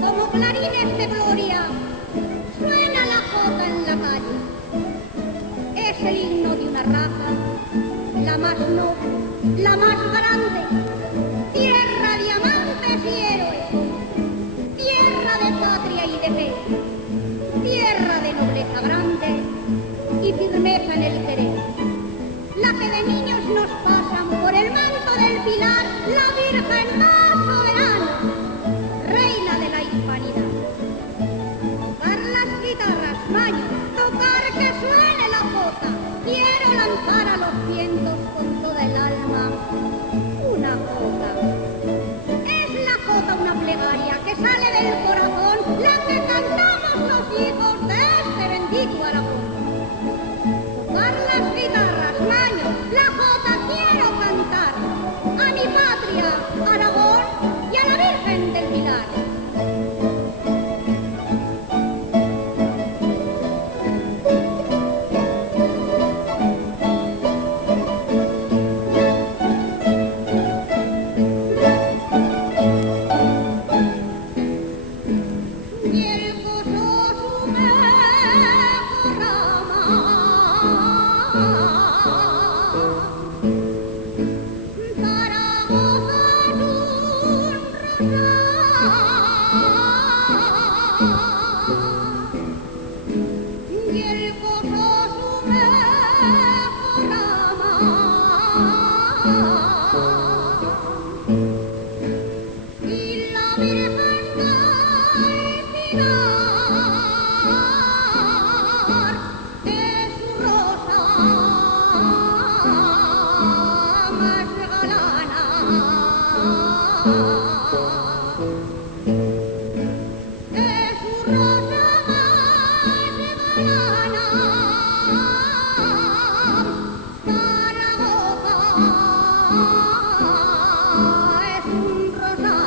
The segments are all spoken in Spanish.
Como clarines de gloria, suena la jota en la calle. Es el himno de una raza, la más noble, la más grande, tierra de amantes y héroes, tierra de patria y de fe, tierra de nobleza grande y firmeza en el querer. La que de niños nos pasan por el manto del pilar, la Virgen más soberana, reina de la hispanidad. Tocar las guitarras, maño, tocar que suene la jota, quiero lanzar a los vientos con toda el alma una jota. Es la jota una plegaria que sale del corazón, la que cantamos los hijos de este bendito Aragón. Tocar las guitarras, maño, la jota quiero cantar a mi patria, Aragón, y a la Virgen del Pilar. Y el gozoso me y la Virgen del Pilar es su rosa más galana. Es su rosa más galana. Zaragoza es un rosal.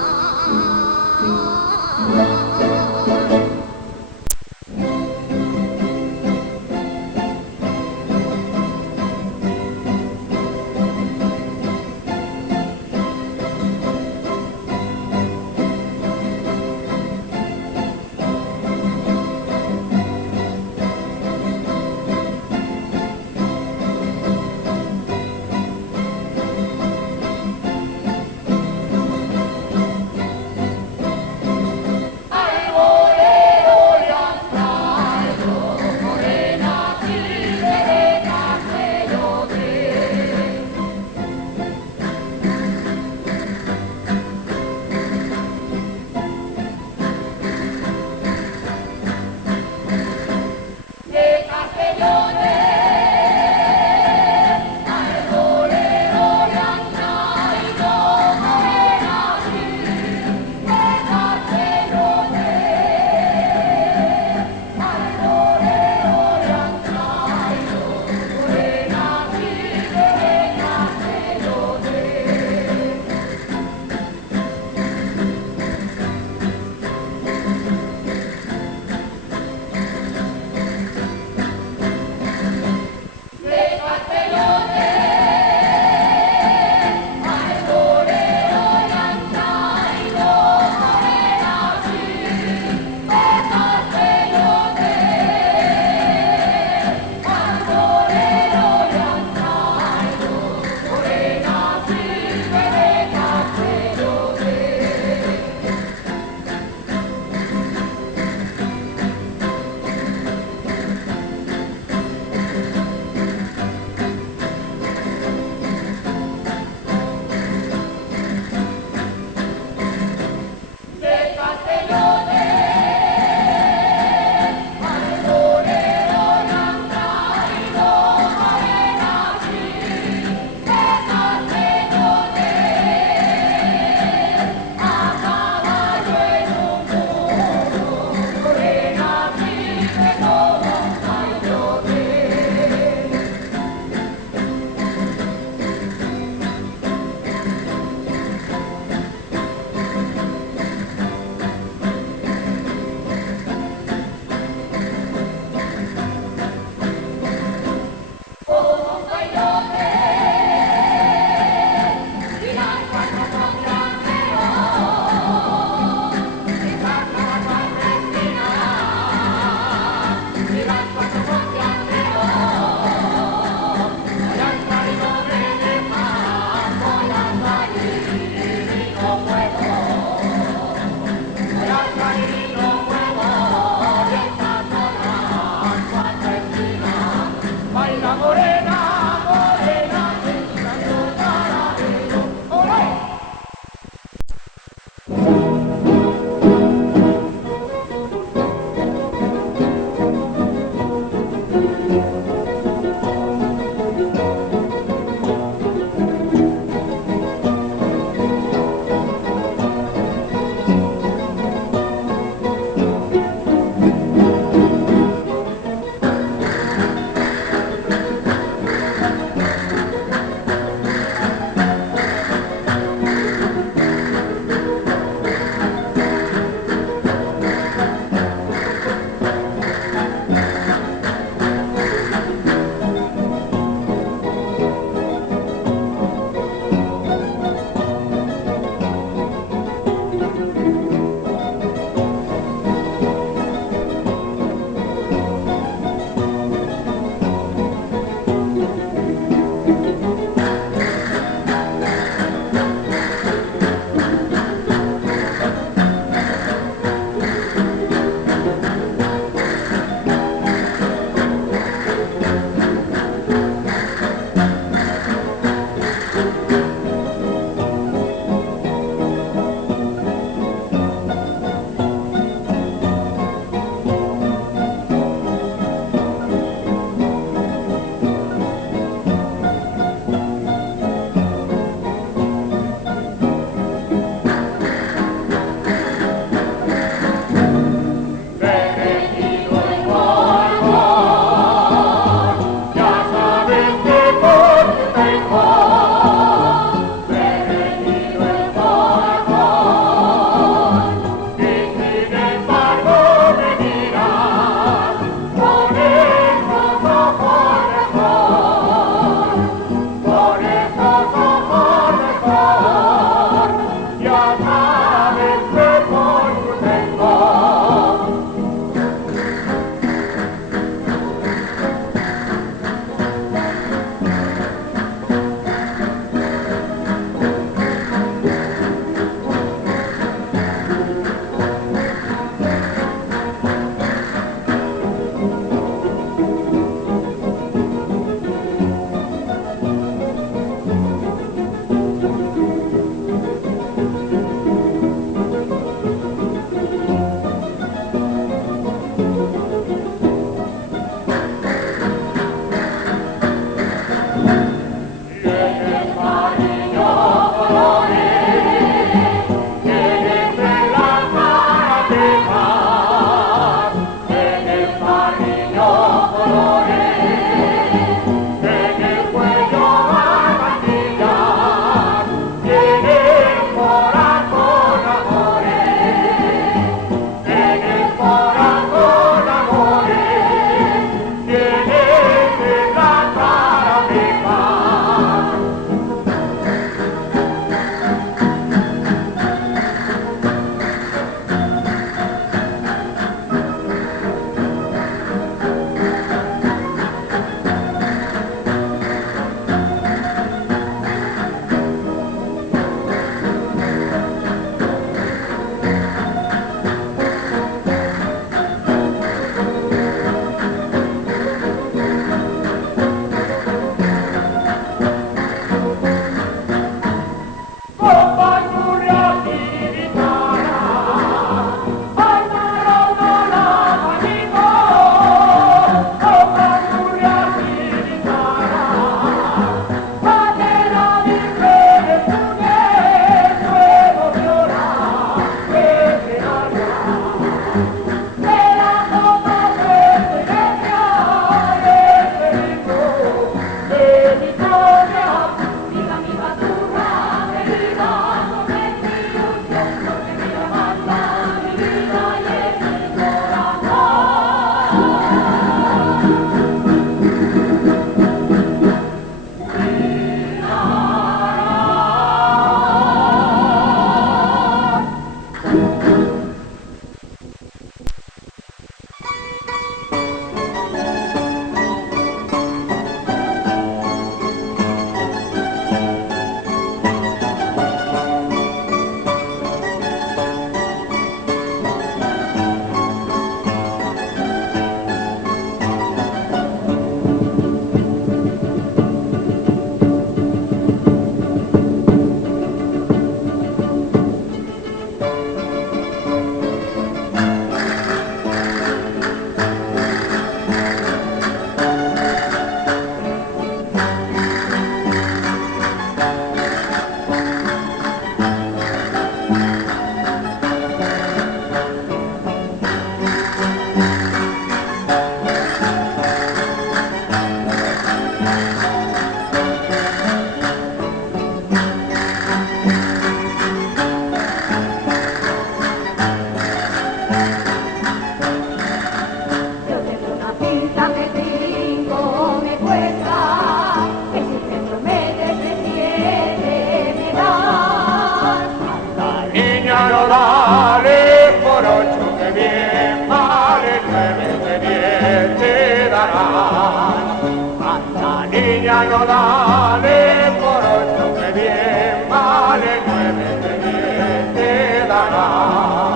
dale por 8 que bien vale, 9 de 10 te darán. Anda niña, no dale por 8 que bien vale, 9 de 10 te darán.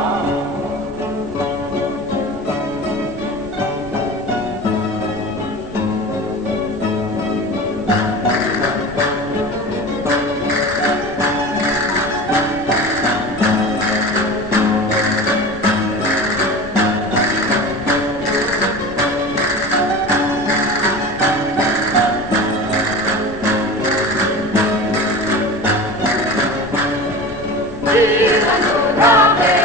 Viva el